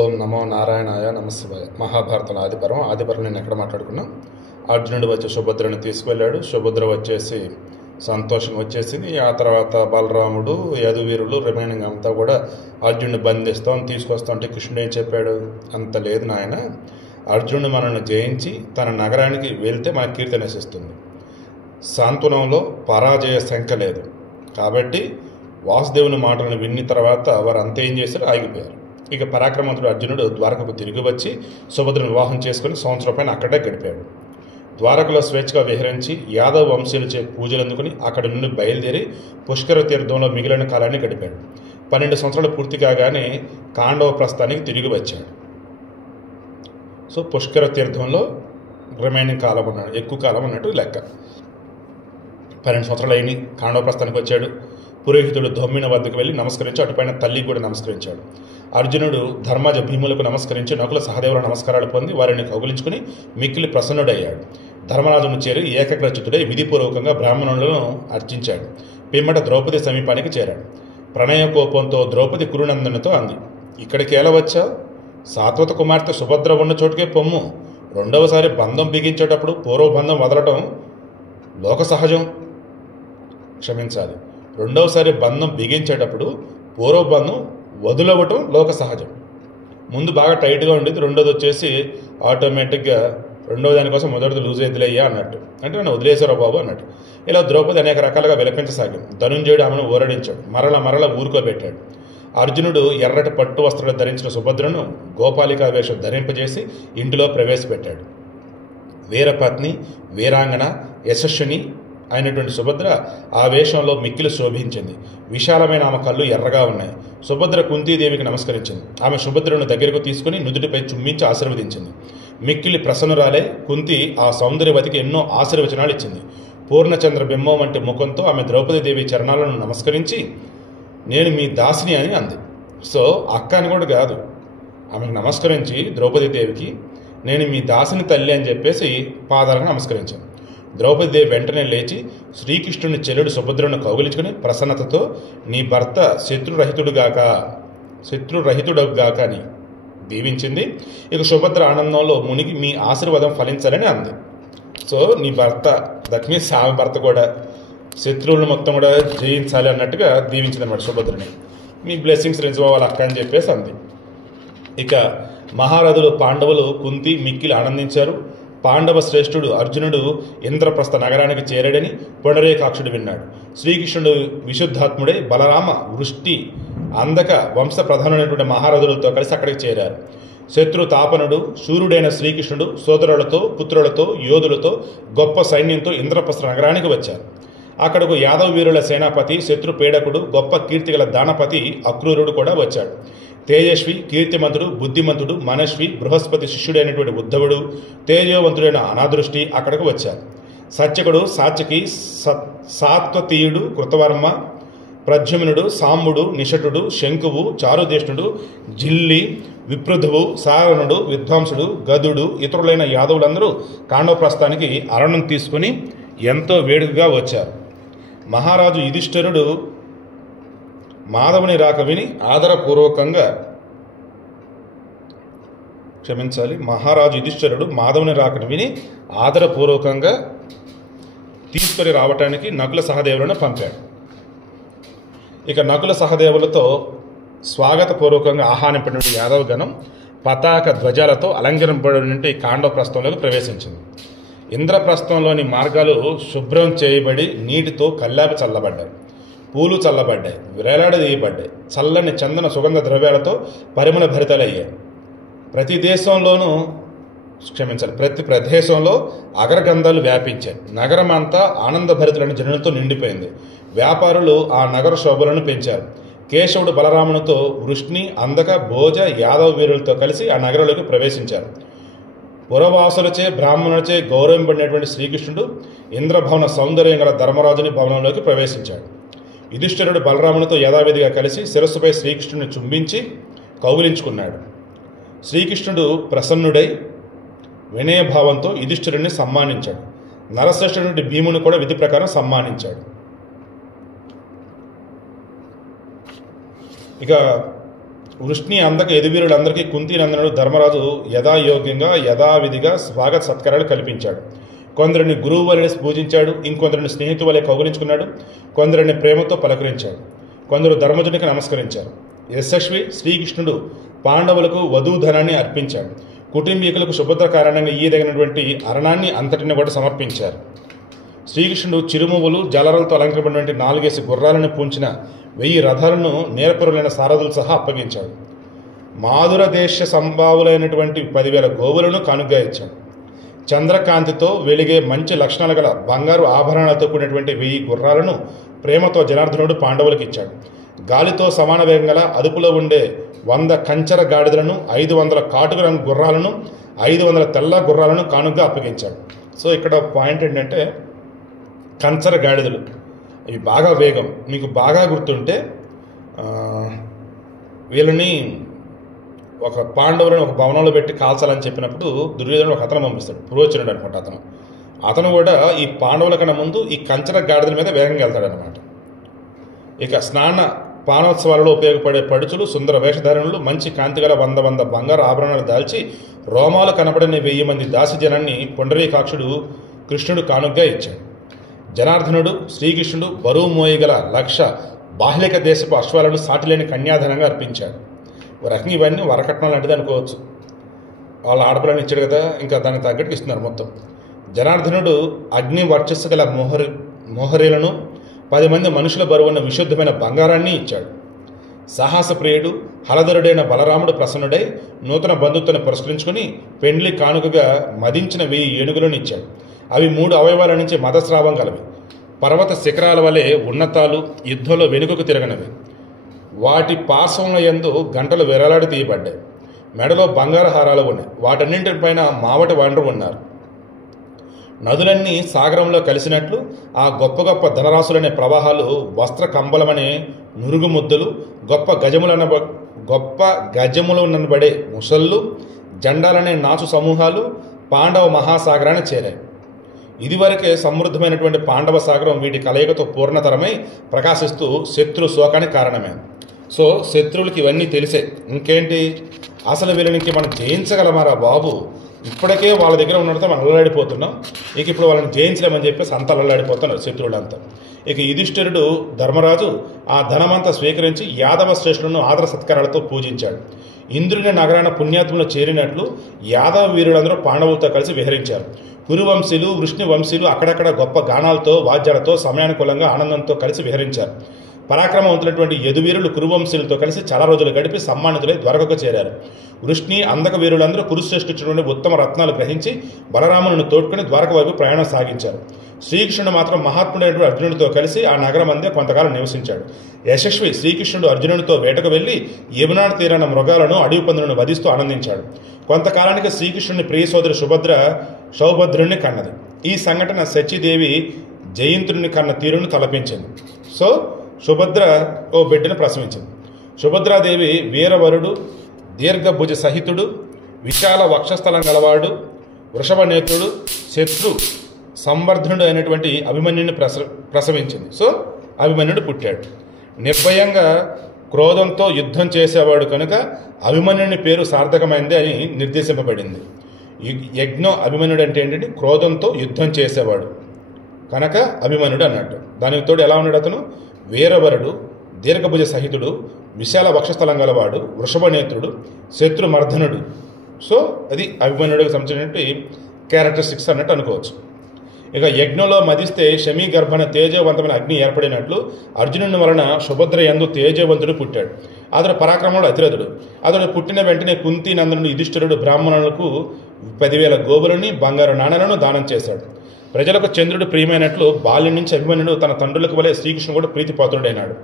ఓం నమో నారాయణాయ నమశివాయ. మహాభారతం ఆదిపర్వం నేను ఎక్కడ మాట్లాడుకున్నా. అర్జునుడు వచ్చి సుభద్రని తీసుకువెళ్ళాడు. సుభద్ర వచ్చేసి సంతోషం వచ్చేసింది. ఆ తర్వాత బలరాముడు యదువీరులు రిమైనింగ్ అంతా కూడా అర్జునుడిని బంధిస్తాం తీసుకొస్తాం అంటే కృష్ణుడు ఏం చెప్పాడు, అంత లేదు నాయన, అర్జునుడు మనల్ని జయించి తన నగరానికి వెళ్తే మన కీర్తి నశిస్తుంది. సాంత్వనంలో పరాజయ శంక లేదు. కాబట్టి వాసుదేవుని మాటలను విన్న తర్వాత వారు అంతా ఏం చేశారు, ఆగిపోయారు. ఇక పరాక్రమంతుడు అర్జునుడు ద్వారకకు తిరిగి వచ్చి సుభద్రను వివాహం చేసుకుని సంవత్సరం పైన అక్కడే గడిపాడు. ద్వారకలో స్వేచ్ఛగా విహరించి యాదవ వంశీయులచే పూజలు అందుకుని అక్కడి నుండి బయలుదేరి పుష్కర తీర్థంలో మిగిలిన కాలాన్ని గడిపాడు. 12 సంవత్సరాలు పూర్తి కాగానే కాండవ ప్రస్థానికి తిరిగి వచ్చాడు. సో పుష్కర తీర్థంలో రిమైనింగ్ కాలం ఉన్నాడు, ఎక్కువ కాలం అన్నట్టు లెక్క. 12 సంవత్సరాలు అయినాయి. కాండవ ప్రస్థానికి వచ్చాడు. పురోహితుడు ధమ్మిన వద్దకు వెళ్ళి నమస్కరించి అటుపైన తల్లికి కూడా నమస్కరించాడు. అర్జునుడు ధర్మజ భీములకు నమస్కరించి నకుల సహదేవుల నమస్కారాలు పొంది వారిని కౌగిలించుకుని మిక్కిలి ప్రసన్నుడయ్యాడు. ధర్మరాజును చేరి ఏకగ్రచితుడై విధిపూర్వకంగా బ్రాహ్మణులను అర్చించాడు. పిమ్మట ద్రౌపది సమీపానికి చేరాడు. ప్రణయ కోపంతో ద్రౌపది కురునందనతో అంది, ఇక్కడికి ఎలా వచ్చావు? సాత్వత కుమార్తె సుభద్ర ఉన్న చోటుకే పొమ్ము. రెండవసారి బంధం బిగించేటప్పుడు పూర్వబంధం వదలటం లోక సహజం. క్షమించాలి, రెండవసారి బంధం బిగించేటప్పుడు పూర్వబంధం వదులవటం లోక సహజం. ముందు బాగా టైట్గా ఉండేది, రెండోది వచ్చేసి ఆటోమేటిక్గా రెండవ దానికోసం మొదటిది లూజ్ అయిద్దిలయ్యా అన్నట్టు, అంటే నన్ను వదిలేశారా బాబు అన్నట్టు. ఇలా ద్రౌపది అనేక రకాలుగా విలపించసాగింది. ధనుంజయుడు ఆమెను ఊరడించాడు, మరల ఊరుకోబెట్టాడు. అర్జునుడు ఎర్రటి పట్టు వస్త్రాలు ధరించిన సుభద్రను గోపాలికా వేషం ధరింపజేసి ఇంటిలో ప్రవేశపెట్టాడు. వీరపత్ని వీరాంగన యశస్విని అయినటువంటి సుభద్ర ఆ వేషంలో మిక్కిలి శోభించింది. విశాలమైన ఆమె కళ్ళు ఎర్రగా ఉన్నాయి. సుభద్ర కుంతీదేవికి నమస్కరించింది. ఆమె సుభద్రను దగ్గరకు తీసుకుని నుదుటిపై చుమ్మించి ఆశీర్వదించింది. మిక్కిలి ప్రసన్నురాలే కుంతి ఆ సౌందర్యవతికి ఎన్నో ఆశీర్వచనాలు ఇచ్చింది. పూర్ణచంద్ర బింబం వంటి ముఖంతో ఆమె ద్రౌపదీదేవి చరణాలను నమస్కరించి నేను మీ దాసిని అని అంది. సో అక్క అని కూడా కాదు, ఆమెకు నమస్కరించి ద్రౌపదీదేవికి నేను మీ దాసిని తల్లి అని చెప్పేసి పాదాలకు నమస్కరించాను. ద్రౌపదీదేవి వెంటనే లేచి శ్రీకృష్ణుని చెల్లెడు సుభద్రను కౌగిలించుకుని ప్రసన్నతతో నీ భర్త శత్రురహితుడుగాక అని దీవించింది. ఇక సుభద్ర ఆనందంలో మునిగి మీ ఆశీర్వాదం ఫలించాలని అంది. సో నీ భర్త దట్ మీన్స్ ఆమె భర్త కూడా శత్రువులను మొత్తం కూడా జయించాలి అన్నట్టుగా దీవించింది అన్నమాట సుభద్రని. మీ బ్లెస్సింగ్స్ రిజర్వ్ అవ్వాలి అక్క అని చెప్పేసి అంది. ఇక మహారథులు పాండవులు కుంతి మిక్కిలి ఆనందించారు. పాండవ శ్రేష్ఠుడు అర్జునుడు ఇంద్రప్రస్థ నగరానికి చేరాడని పునరేకాక్షుడు విన్నాడు. శ్రీకృష్ణుడు విశుద్ధాత్ముడై బలరామ వృష్టి అందక వంశ ప్రధానమైనటువంటి మహారథులతో కలిసి అక్కడికి చేరారు. శత్రు తాపనుడు శూరుడైన శ్రీకృష్ణుడు సోదరులతో పుత్రులతో యోధులతో గొప్ప సైన్యంతో ఇంద్రప్రస్థ నగరానికి వచ్చారు. అక్కడకు యాదవ వీరుల సేనాపతి శత్రు పీడకుడు గొప్ప కీర్తిగల దానపతి అక్రూరుడు కూడా వచ్చాడు. తేజస్వి కీర్తిమంతుడు బుద్ధిమంతుడు మనస్వి బృహస్పతి శిష్యుడైనటువంటి ఉద్ధవుడు తేజోవంతుడైన అనాదృష్టి అక్కడకు వచ్చారు. సత్యకుడు సాత్యకి సాత్వతీయుడు కృతవర్మ ప్రద్యుమ్నుడు సాంబుడు నిషటుడు శంకువు చారుదేష్ణుడు జిల్లి విప్రుధువు సారణుడు విద్వాంసుడు గదుడు ఇతరులైన యాదవులందరూ కాండవప్రస్థానికి అరణం తీసుకుని ఎంతో వేడుకగా వచ్చారు. మహారాజు యుధిష్ఠిరుడు మాధవుని రాక విని ఆదరపూర్వకంగా మహారాజు యుధిష్ఠిరుడు మాధవుని రాకను విని ఆదరపూర్వకంగా తీసుకొని రావటానికి నకుల సహదేవులను పంపాడు. ఇక నకుల సహదేవులతో స్వాగతపూర్వకంగా ఆహ్వానింపడిన యాదవ గణం పతాక ధ్వజాలతో అలంకరింపబడినట్టు ఈ కాండవ ప్రస్థంలోకి ప్రవేశించింది. ఇంద్రప్రస్థంలోని మార్గాలు శుభ్రం చేయబడి నీటితో కల్లాపి చల్లబడ్డాయి, పూలు చల్లబడ్డాయి, వేలాడదీయబడ్డాయి. చల్లని చందన సుగంధ ద్రవ్యాలతో పరిమళ భరితలయ్యాయి. ప్రతి ప్రదేశంలో అగ్రగంధాలు వ్యాపించాయి. నగరం అంతా ఆనందభరితులైన జనులతో నిండిపోయింది. వ్యాపారులు ఆ నగర శోభలను పెంచారు. కేశవుడు బలరామునితో వృష్ణి అందక భోజ యాదవ వీరులతో కలిసి ఆ నగరంలోకి ప్రవేశించారు. పురవాసులచే బ్రాహ్మణులచే గౌరవింపబడినటువంటి శ్రీకృష్ణుడు ఇంద్రభవన సౌందర్యం గల ధర్మరాజుని భవనంలోకి ప్రవేశించాడు. యుధిష్ఠిరుడు బలరామునితో యథావిధిగా కలిసి శిరస్సుపై శ్రీకృష్ణుని చుంబించి కౌగిలించుకున్నాడు. శ్రీకృష్ణుడు ప్రసన్నుడై వినయభావంతో యుధిష్ఠిరుడిని సమ్మానించాడు. నరశ్రేష్ఠుడి భీముని కూడా విధి ప్రకారం సమ్మానించాడు. ఇక వృష్ణి అందక ఎదువీరులందరికీ కుంతినందనుడు ధర్మరాజు యథాయోగ్యంగా యథావిధిగా స్వాగత సత్కారాలు కల్పించాడు. కొందరిని గురువు వలె పూజించాడు, ఇంకొందరిని స్నేహితు వలె కౌగులించుకున్నాడు, కొందరిని ప్రేమతో పలకరించాడు, కొందరు ధర్మజునికి నమస్కరించారు. యశస్వి శ్రీకృష్ణుడు పాండవులకు వధూధనాన్ని అర్పించాడు. కుటుంబీకులకు శుభద్ర కారణంగా ఈయదగినటువంటి అరణాన్ని అంతటిని కూడా సమర్పించారు. శ్రీకృష్ణుడు చిరుమువ్వులు జలరాలతో అలంకరించినటువంటి 4 గుర్రాలను పూంచిన 1000 రథాలను నేరపురులైన సారథులు సహా అప్పగించాడు. మాధుర దేశ సంభావులైనటువంటి 10,000 గోవులను కానుగ్గా ఇచ్చాడు. చంద్రకాంతితో వెలిగే మంచి లక్షణాలు గల బంగారు ఆభరణాలతో కూడినటువంటి 1000 గుర్రాలను ప్రేమతో జనార్దనుడు పాండవులకు ఇచ్చాడు. గాలితో సమాన వేగం గల అదుపులో ఉండే 100 కంచర గాడిదలను, 500 కాటుక రంగు గుర్రాలను, 500 తెల్ల గుర్రాలను కానుగ్గా అప్పగించాడు. సో ఇక్కడ పాయింట్ ఏంటంటే కంచర గాడిదలు ఇవి బాగా వేగం. మీకు బాగా గుర్తుంటే వీళ్ళని ఒక పాండవులను ఒక భవనంలో పెట్టి కాల్చాలని చెప్పినప్పుడు దుర్యోధనుడు ఒక అతను పంపిస్తాడు, పురోచనుడు అనుకుంటా అతను కూడా ఈ పాండవుల కన్నా ముందు ఈ కంచర గాడిదల మీద వేగంగా వెళ్తాడు అనమాట. ఇక స్నాన పానోత్సవాలలో ఉపయోగపడే పడుచులు, సుందర వేషధారణలు, మంచి కాంతిగల 100 బంగారు ఆభరణాలు దాల్చి రోమాలు కనబడిన 1000 మంది దాసి జనాన్ని పుండరీకాక్షుడు కృష్ణుడు కానుగ్గా ఇచ్చాడు. జనార్దనుడు శ్రీకృష్ణుడు బరువు మోయగల 1,00,000 బాహ్లిక దేశపు అశ్వాలను సాటిలేని కన్యాధనంగా అర్పించాడు. ఒక రకంగా ఇవన్నీ వరకట్నం లాంటిది అనుకోవచ్చు. వాళ్ళ ఆడపిల్లని ఇచ్చాడు కదా, ఇంకా దానికి తగ్గట్టు ఇస్తున్నారు మొత్తం. జనార్దనుడు అగ్ని వర్చస్సు గల మోహరీలను 10 మంది మనుషుల బరువున్న విశుద్ధమైన బంగారాన్ని ఇచ్చాడు. సాహసప్రియుడు హలధరుడైన బలరాముడు ప్రసన్నుడై నూతన బంధుత్వాన్ని పురస్కరించుకుని పెండ్లి కానుకగా మదించిన 1000 ఏనుగులను ఇచ్చాడు. అవి 3 అవయవాల నుంచి మదస్రావం గలవి. పర్వత శిఖరాల వలె ఉన్నతాలు, యుద్ధంలో వెనుకకు తిరగనవి. వాటి పార్శ్వముల యందు గంటలు విరలాడి తీయబడ్డాయి. మెడలో బంగారు హారాలు ఉన్నాయి. వాటన్నింటిపైన మావటి వాండ్రు ఉన్నారు. నదులన్నీ సాగరంలో కలిసినట్లు ఆ గొప్ప గొప్ప ధనరాశులనే ప్రవాహాలు, వస్త్ర కంబలమనే నురుగు ముద్దలు, గొప్ప గజములు ననబడే ముసళ్ళు, జెండాలనే నాచు సమూహాలు పాండవ మహాసాగరాన్ని చేరాయి. ఇదివరకే సమృద్ధమైనటువంటి పాండవ సాగరం వీటి కలయికతో పూర్ణతరమై ప్రకాశిస్తూ శత్రు శోకానికి కారణమైంది. సో శత్రువులకి ఇవన్నీ తెలిసే, ఇంకేంటి అసలు వీళ్ళకి మనం జయించగలమారా బాబు, ఇప్పటికే వాళ్ళ దగ్గర ఉన్నంత మనం అల్లలాడిపోతున్నాం, ఇక ఇప్పుడు వాళ్ళని జయించలేమని చెప్పేసి అంత అల్లలాడిపోతున్నారు శత్రువులంతా. ఇక యుధిష్ఠిరుడు ధర్మరాజు ఆ ధనమంతా స్వీకరించి యాదవ శ్రేష్ఠులను ఆదర సత్కారాలతో పూజించాడు. ఇంద్రుని నగరాన పుణ్యాత్ములు చేరినట్లు యాదవ వీరులందరూ పాండవులతో కలిసి విహరించారు. కురువంశీలు, వృష్ణి వంశీలు అక్కడక్కడ గొప్ప గానాలతో, వాద్యాలతో సమయానుకూలంగా ఆనందంతో కలిసి విహరించారు. పరాక్రమవంతులైనటువంటి యదువీరులు కురువంశీలతో కలిసి చాలా రోజులు గడిపి సమ్మానితులై ద్వారకకు చేరారు. వృష్ణి అందక వీరులందరూ కురుశ్రేష్ఠుడి ఉత్తమ రత్నాలు గ్రహించి బలరాములను తోడ్కొని ద్వారక వైపు ప్రయాణం సాగించారు. శ్రీకృష్ణుడు మాత్రం మహాత్ముడైనటువంటి అర్జునుడితో కలిసి ఆ నగరం మధ్య కొంతకాలం నివసించాడు. యశస్వి శ్రీకృష్ణుడు అర్జునుడితో వేటకు వెళ్లి యమునా తీరాన మృగాలను, అడవి పందులను వధిస్తూ ఆనందించాడు. కొంతకాలానికి శ్రీకృష్ణుని ప్రియ సోదరి సౌభద్రుని కన్నది. ఈ సంఘటన సచీదేవి జయంతుడిని కన్న తీరును తలపించింది. సో సుభద్ర ఓ బిడ్డను ప్రసవించింది. సుభద్రాదేవి వీరవరుడు, దీర్ఘభుజ సహితుడు, విశాల వక్షస్థలం గలవాడు, వృషభ నేత్రుడు, శత్రు సంవర్ధనుడు అయినటువంటి అభిమన్యుని ప్రసవించింది. సో అభిమన్యుడు పుట్టాడు. నిర్భయంగా క్రోధంతో యుద్ధం చేసేవాడు కనుక అభిమన్యుని పేరు సార్థకమైంది అని నిర్దేశింపబడింది. యజ్ఞ అభిమన్యుడు అంటే ఏంటంటే క్రోధంతో యుద్ధం చేసేవాడు కనుక అభిమన్యుడు అన్నట్టు. దానికి తోడు ఎలా ఉన్నాడు అతను? వీరవరుడు, దీర్ఘభుజ సహితుడు, విశాల వక్షస్థలం గలవాడు, వృషభనేత్రుడు, శత్రుమర్ధనుడు. సో అది అభిమన్యుడికి సంబంధించినటువంటి క్యారెక్టరిస్టిక్స్ అన్నట్టు అనుకోవచ్చు. ఇక యజ్ఞంలో మదిస్తే శమీ గర్భన తేజవంతమైన అగ్ని ఏర్పడినట్లు అర్జునుని వలన సుభద్ర యందు తేజవంతుడు పుట్టాడు. అతడు పరాక్రమంలో అతిరథుడు. అతడు పుట్టిన వెంటనే కుంతి నందనుడు యుధిష్ఠిరుడు బ్రాహ్మణులకు 10,000 గోవులని, బంగారు నాణాలను దానం చేశాడు. ప్రజలకు చంద్రుడు ప్రియమైనట్లు బాల్యం నుంచి అభిమన్యుడు తన తండ్రులకు వలె శ్రీకృష్ణుడు కూడా ప్రీతిపాత్రుడైనాడు.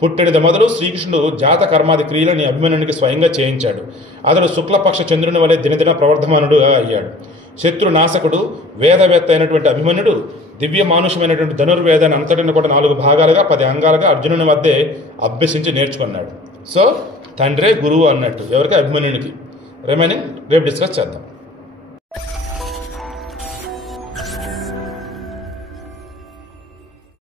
పుట్టినది మొదలు శ్రీకృష్ణుడు జాత కర్మాది క్రియలని అభిమన్యునికి స్వయంగా చేయించాడు. అతడు శుక్లపక్ష చంద్రుని వలె దినదిన ప్రవర్ధమానుడుగా అయ్యాడు. శత్రునాశకుడు, వేదవేత్త అయినటువంటి అభిమన్యుడు దివ్య మానుషమైనటువంటి ధనుర్వేదాన్ని అంతటిని కూడా 4 భాగాలుగా 10 అంగాలుగా అర్జునుని మధ్య అభ్యసించి నేర్చుకున్నాడు. సో తండ్రే గురువు అన్నట్టు ఎవరికి? అభిమన్యునికి. రిమైనింగ్ రేపు డిస్కస్ చేద్దాం.